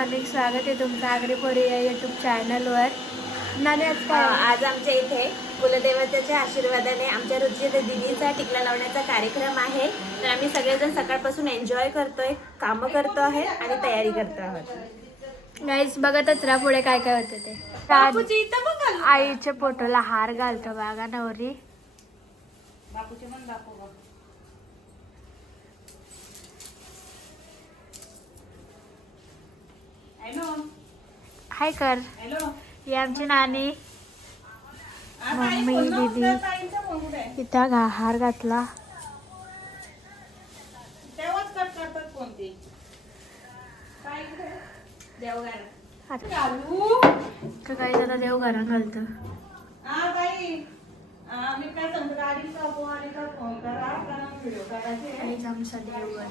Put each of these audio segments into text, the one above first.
Morning. स्वागत आहे तुमचं आगरीपोरी या यूट्यूब चॅनलवर. आज आमच्या इथे कुलदेवतेच्या आशीर्वादाने आमच्या रुचिर दिदीचा टिकला लावण्याचा कार्यक्रम आहे. तर आम्ही सगळेजण सकाळपासून एन्जॉय करतोय, कामं करतो आहे आणि तयारी करतो आहोत. गाईस बघतच राहा पुढे काय काय होतं ते. बापूची इथं बघ, आईच्या फोटोला हार घालतो बघा नवरी. बापूचे मन बापू बघ. हॅलो हाय कर. हॅलो, ही आमची नानी मम्मी दीदी इथं हार घातला. तेव्हाच कट करतात कोणती काय देवगार तर काही आता देव घरा घालतो. हा बाई, मी काय सांगतो, गाडीचा फोन करा, व्हिडिओ करायचे. काहीच आमचा देव घरा.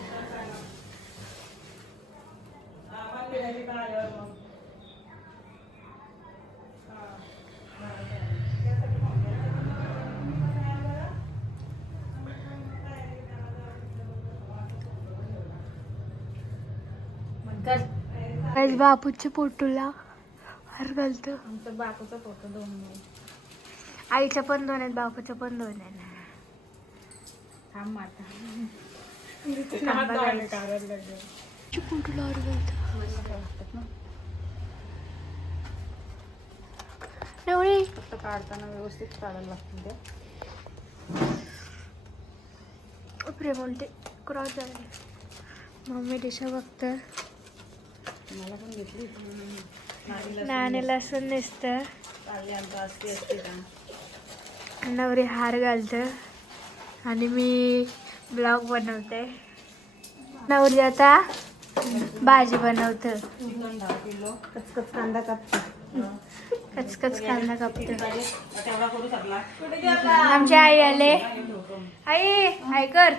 काहीच बापूच्या फोटोला हार घालतो. आमचा बापूचा फोटो दोन आहे. आईच्या पण दोन आहेत, बापूच्या पण दोन आहेत. थांब माता फोटोला हार घालतो. एवढी फक्त काढताना व्यवस्थित काढायला लागतील ते. प्रेमल ते क्रॉस झाले. मम्मी दिशा बघत. मला पण घेतली नाणे लसूण दिसतं. असते का नवरी हार घालतं आणि मी ब्लॉग बनवते. नवरी आता भाजी बनवतं. चिकन 10 किलो कचकच कांदा कापते. कचकच कांदा कापतं. तेवढा करू शकला. आमची आई आले. आई आई कर.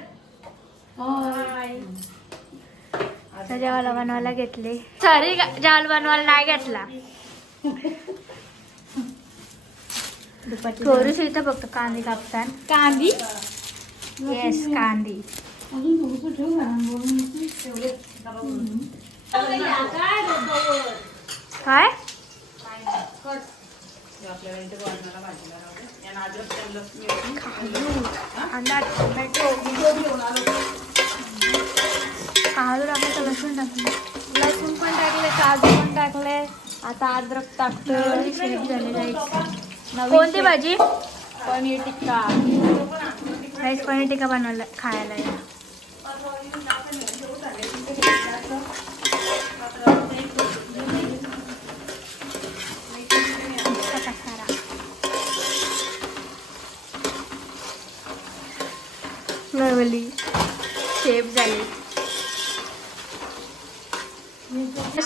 जेवायला बनवायला घेतले. सॉरी जेवायला बनवायला नाही घेतला. थोडीशी इथं फक्त कांदे कापतात. कांदी येस कांदी. काय कांदा टोमॅटो काजू टाकले, लसूण टाकले. लसूण पण टाकले, काजू पण टाकले. आता अद्रक टाकतो. शेप झाले जायचं. कोणती भाजी? पनीर टिक्का. राईस पनीर टिक्का बनवला खायला या. नवली शेप झाली.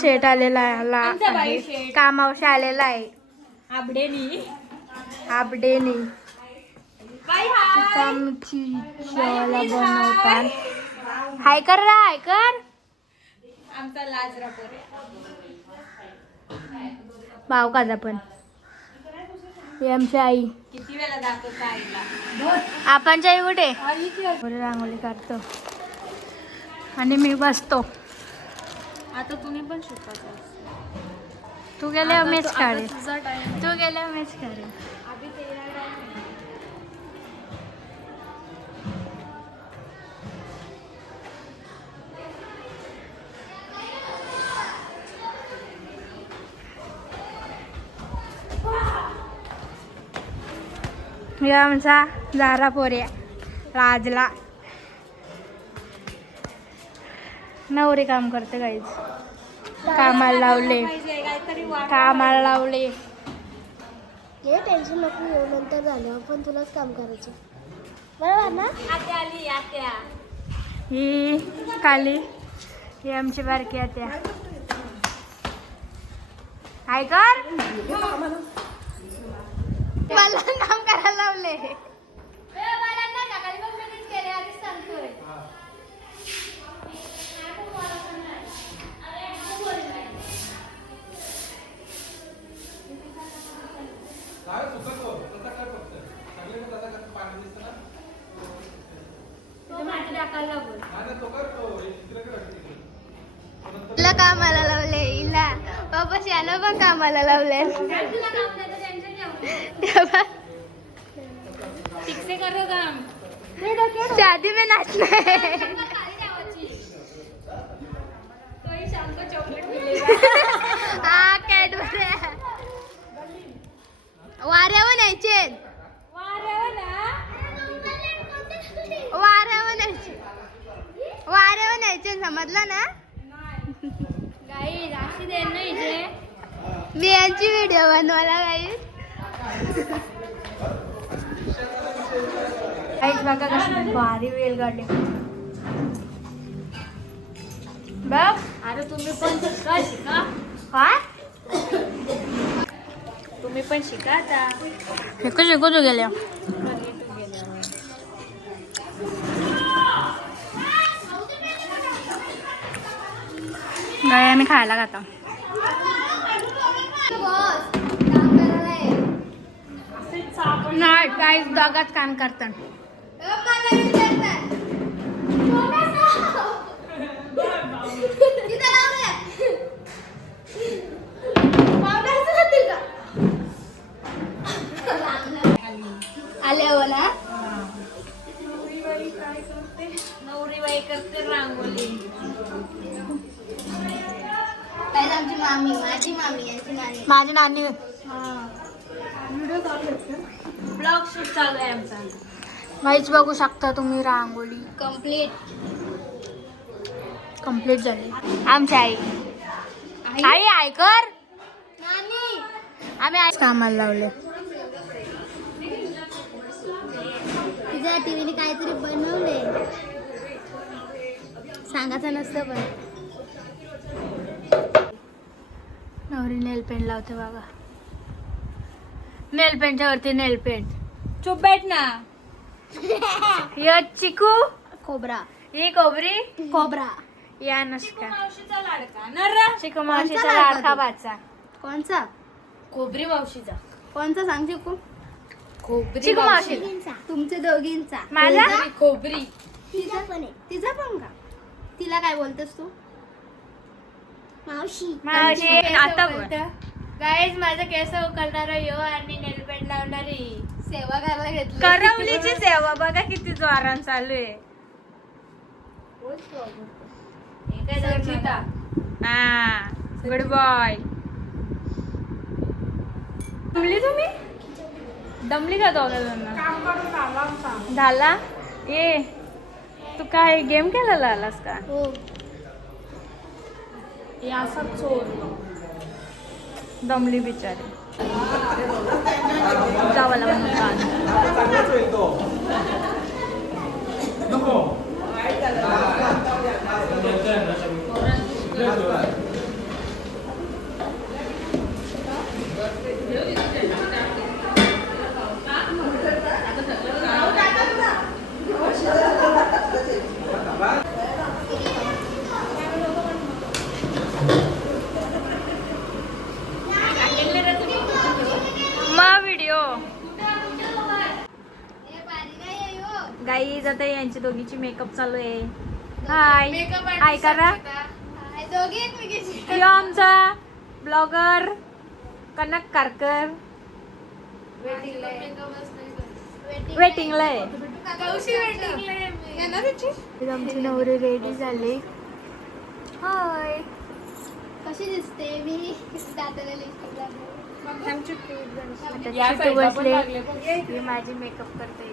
शेट आलेला आहे, कामावशी आलेला आहे. आबडेनी आमची जेवायला बनवतात. हाय कर रा, हाय कर. आमचा लाजरा पोरे. भाव काजा पण. ही आमची आई. किती वेळा दाखवता आईला. आपणच्या आई कुठे रांगोळी काढतो आणि मी बसतो. आता तुम्ही पण शिकवायचं. तू गेले मेच काढे. तू गेले मेच काढे. या आमचा जारा पोऱ्या राजला. नवरी काम करते गाईज. कामाला लावले, कामाला लावले. हे टेन्शन नको येऊ, नंतर झालं पण तुलाच काम करायचं बरोबर ना. आत्या आली, आत्या. ही काली, ही आमची बारकी आत्या. हाय कर. मला काम करायला लावले. माती टाकायला लागल. तिला कामाला लावले हिला बाबा यानं पण कामाला लावले शादी में नाचना है हा कॅडबरी वाऱ्यावर न्यायचे वाऱ्यावर न्यायचे समजलं ना मी यांची व्हिडिओ बनवायला काहीच बघा कशी भारी वेल काढली बघ. अरे तुम्ही पण शिका काय तुम्ही पण शिका आता. शिकू गेल्या गाय आम्ही खायला जातो. नाही काहीच दोघात काम करतात. आले हो ना नवरी बाई करते रांगोली. पहिला आमची मामी माझी मामी यांची नानी माझी नानी ब्लॉग शूट चालू आहे आमचा. काहीच बघू शकता तुम्ही रांगोळी कम्प्लीट झाली. आमची आई ऐकर नानी आम्ही आई कामाला लावले. तुझ्या टीव्हीने काहीतरी बनवले सांगायचं नसतं पण नवरी नेल पेंट लावते बघा. नेल पेंटच्या वरती नेल पेंट. चुप बैठ ना. या चिकू खोबरा ही कोबरी खोबरा या नसका मावशीचा लाडका नर्रा. चिकू मावशीचा कोणता लाडका लाडका तू? बाचा. कोणचा कोबरी मावशीचा. कोणचा सांग चिकू खोबरी चिकू मावशी तुमच्या दोघींचा माझा खोबरी. तिचा पण आहे तिचा पण का तिला काय बोलतेस तू मावशी मावशी आता गाईज माझं केस उकलणारा यो आणि नेल पेंट लावणारी सेवा करायला घेतली करवलीची सेवा बघा किती जोरान चालू आहे. संचिता. हा गुड बॉय. तुम्ही दमली का दोघं झाला ये तू काय गेम खेळायला आलास का? हो याचा चोर. दमली बिचारी जावाला व्हिडिओ गाईज आता यांची दोघीची मेकअप चालू आहे. हाय हाय करा. यो आमचा ब्लॉगर कनक कारकर वेटिंगला आहे. आमची नवरी रेडी झाली. हाय कशी दिसते मी दादाला लिपस्टिक लावली. आता चिटू बसले मी माझी मेकअप करते.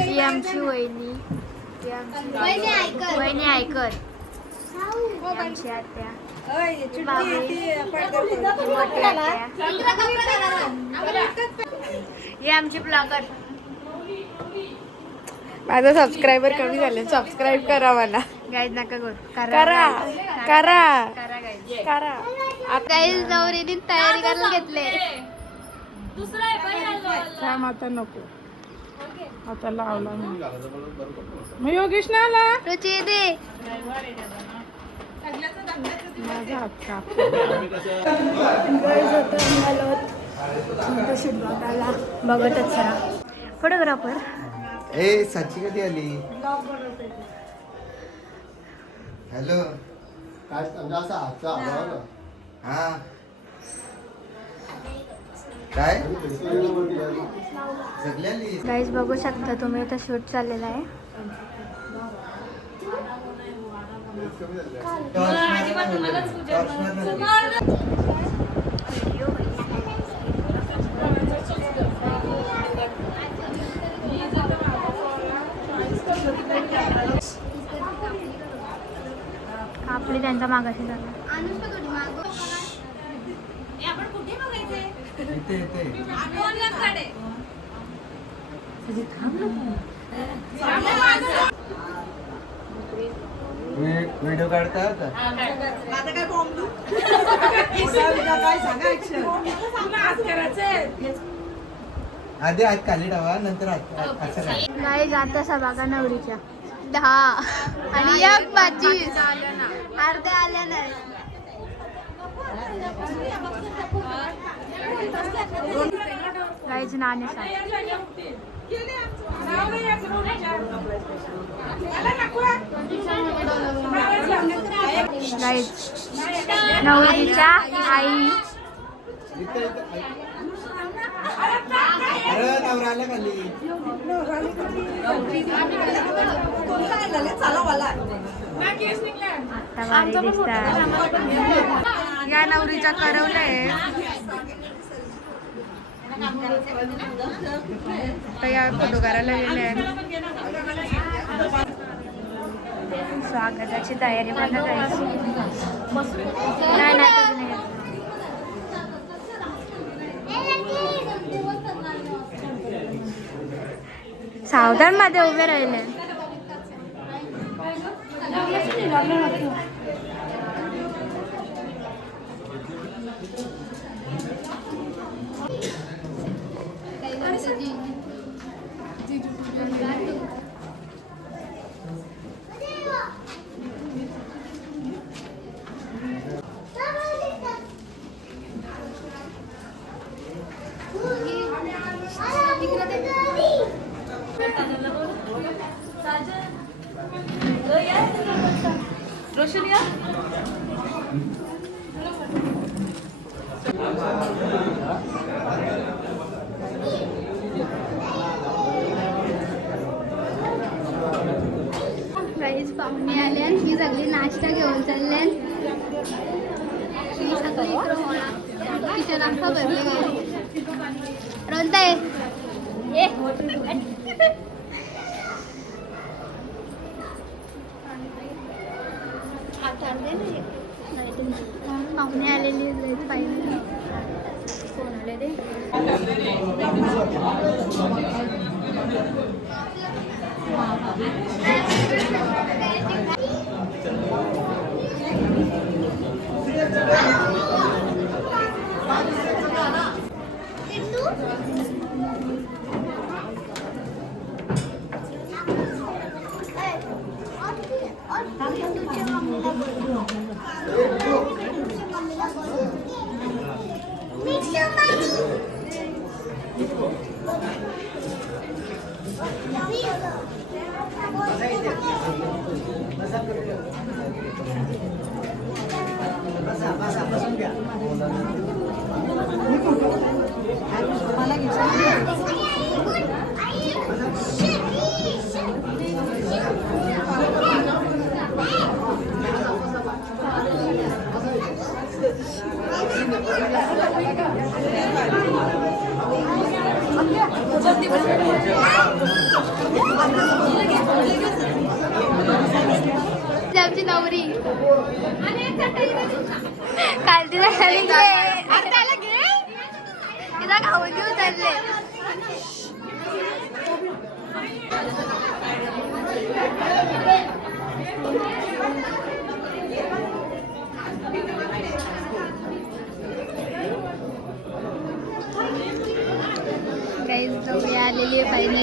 ही आमची वहिनी वहिनी ऐकर आमची आत्या ही आमची ब्लॉगर. माझा सबस्क्रायबर कमी झाले. सबस्क्राईब करा मला. गाईज नका करू करा गाईज. काही नवरीने तयारी करायला घेतले. आता नको आता लावला मग योगेश ना आला. रुची दे माझा हात काप. बघतच राहा फोटोग्राफर ए साची कधी आली? हॅलो काय म्हणजे असं हातचा आवाज आला. हा काय सगळी आली? गाईज बघू शकता तुम्ही, इथं शूट चाललेला आहे. आपली त्यांच्या मागाशी झाला. इथे इथे व्हिडिओ काढता का? आधी हात खाली ठेवा, नंतर हात असं करा. गाई जात असा बघा नवरीच्या 10 आणि 1 अर्ध्या आल्या नाही. गाईज नाणे गाईज नवरीच्या आई इथे अरे नवरा आला खाली. आता भारी दिसतात. या नवरीच्या करवलंय. आता या फोटो करायला गेले. स्वागताची तयारी बघा जायची. नाही नाही सावधान मध्ये उभे राहिले. गाईज पाहुणे आल्या. ही सगळी नाश्ता घेऊन चालल्या. ही सगळी किचन आमचा भरले गेले. रोंताय पाहुणे आलेली पाहिजे. कोण आले ते? आमची नवरी काल तिला तिला खाऊन घेऊन चालले. गाईज नवरी आलेली आहे फायनली.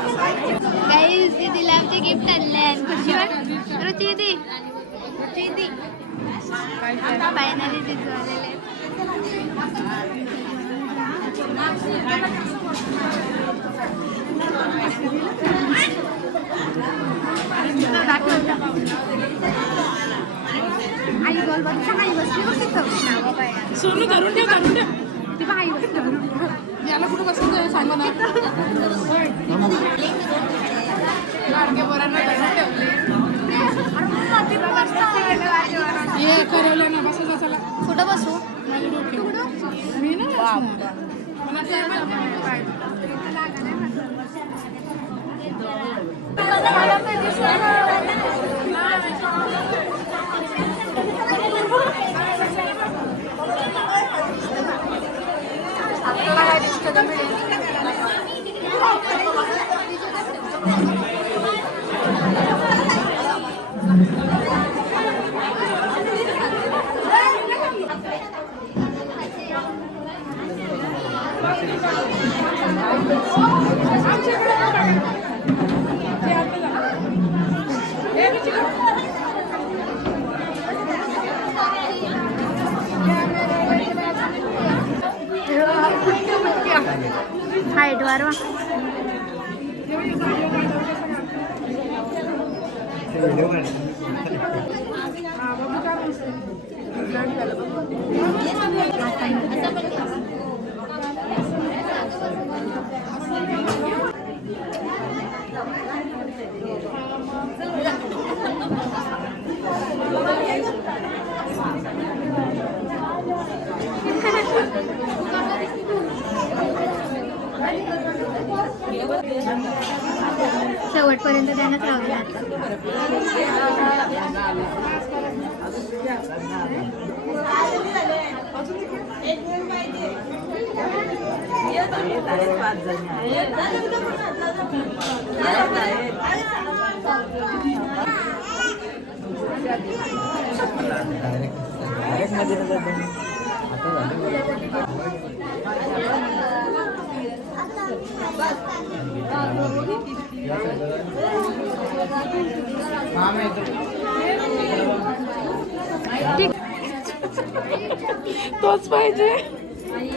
गाईस दीदीला आमचे गिफ्ट आणले खुशी वाट रुची दी फायनली दीदू आलेले आई बोल बघ आई बसली बघ सोनू धरून ठेव ती बघ आई बसली धरून याला कुठं बसायचं सांगा ना लाडके पोरांना धरून ठेवले ये करवलं ना बसा चला कुठं बसू माझ्या डोक्यात मी ना बसणार. मला काय हाईट वारवा व्हिडिओ शेवटपर्यंत त्यांनाच राहू डायरेक्ट मध्ये तोच पाहिजे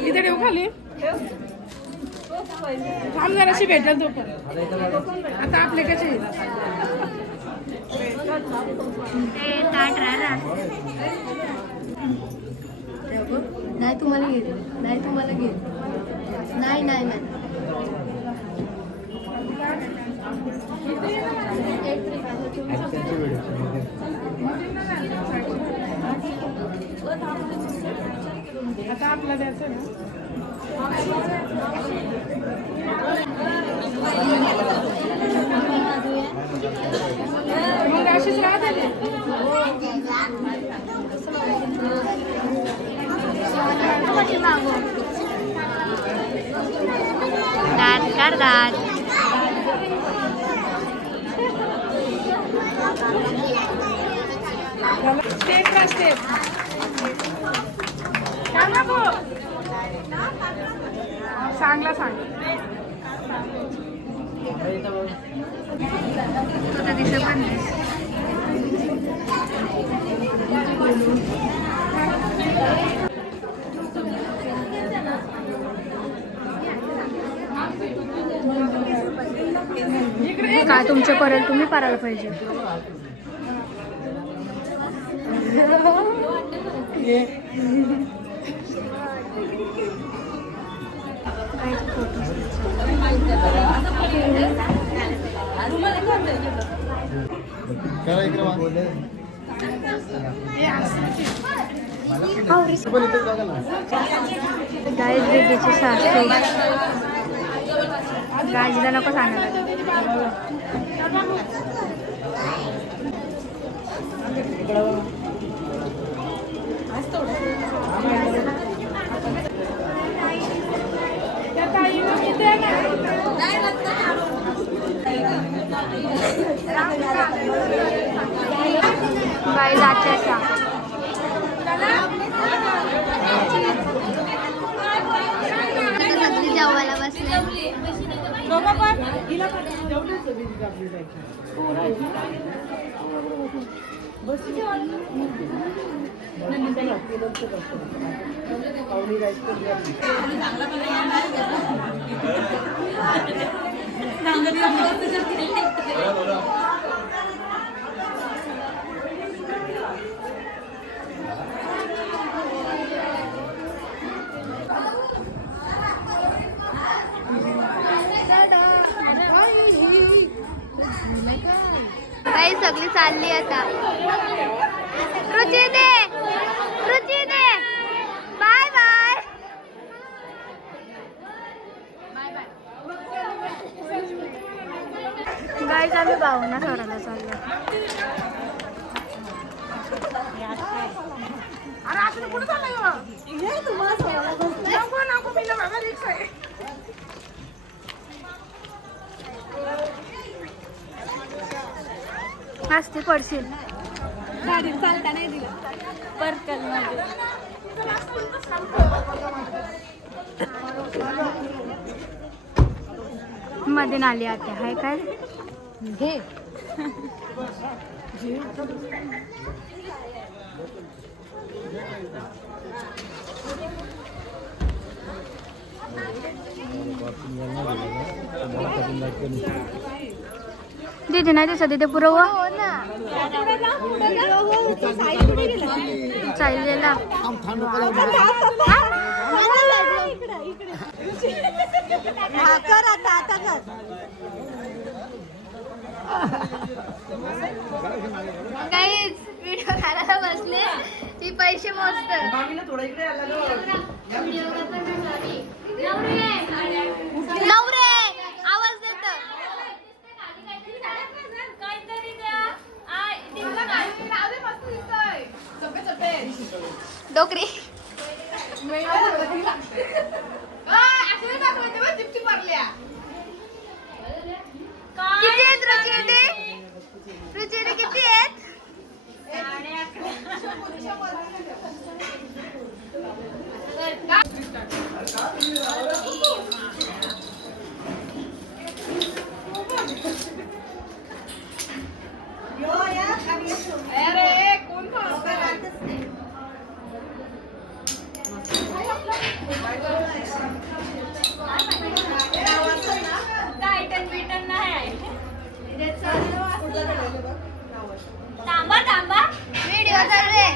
इथे ठेव खाली थांब जराशी भेटेल तो पण आता आपले कसे नाही तुम्हाला घेत नाही तुम्हाला घेत नाही नाही नाही आता आपला द्यायचं ना मग अशीच राहते दात कर दात स्टेप ना स्टेप सांगला सांग तुझं दिसत पण नाही काय तुमच्या करेल तुम्ही पारायला पाहिजे करा इकडे वा. पण इथेच बघा ना. गाईज दीदीची सासू गाईजला नको सांगायला त्या ताईला किती आहे ना? काही जायचं असा सगळी जेवायला बसले. काही सगळी चालली आता. रुची दे बाय बाय. गाईज आम्ही भावना सोडायला चाललो. असते पडशील गाडी चालता नाही दिलं पर्कल मध्ये नाली आता हाय काय घे. दीदी नाही दिसत तिथे पुरव चाललेला. काहीच व्हिडिओ करायला बसले ती पैसे मोजत. नवरे आवाज देत डोकरी किती आहेत रुची किती आहेत? थांबा व्हिडिओ चालले.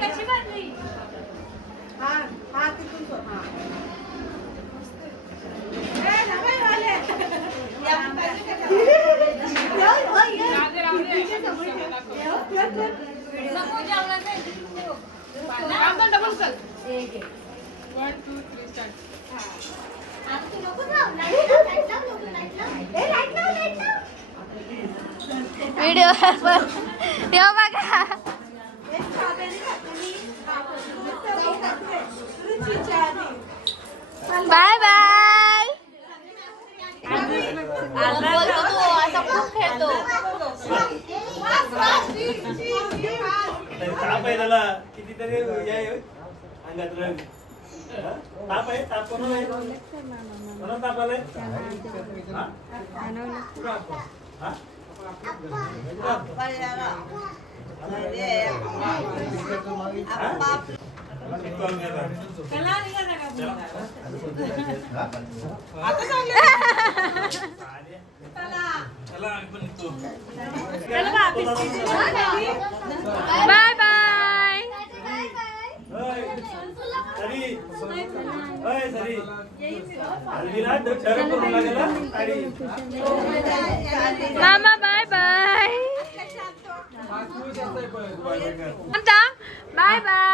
कशी बांधली व्हिडिओ तेव्हा बघा. Bye bye. बोलतो तू आता खूप खेळतो. ताप आहे त्याला कितीतरी अंगात रंग ताप आहे. ताप कोण आहे कोणा ताप आलाय? Bye bye. मामा बाय बाय. Bye bye.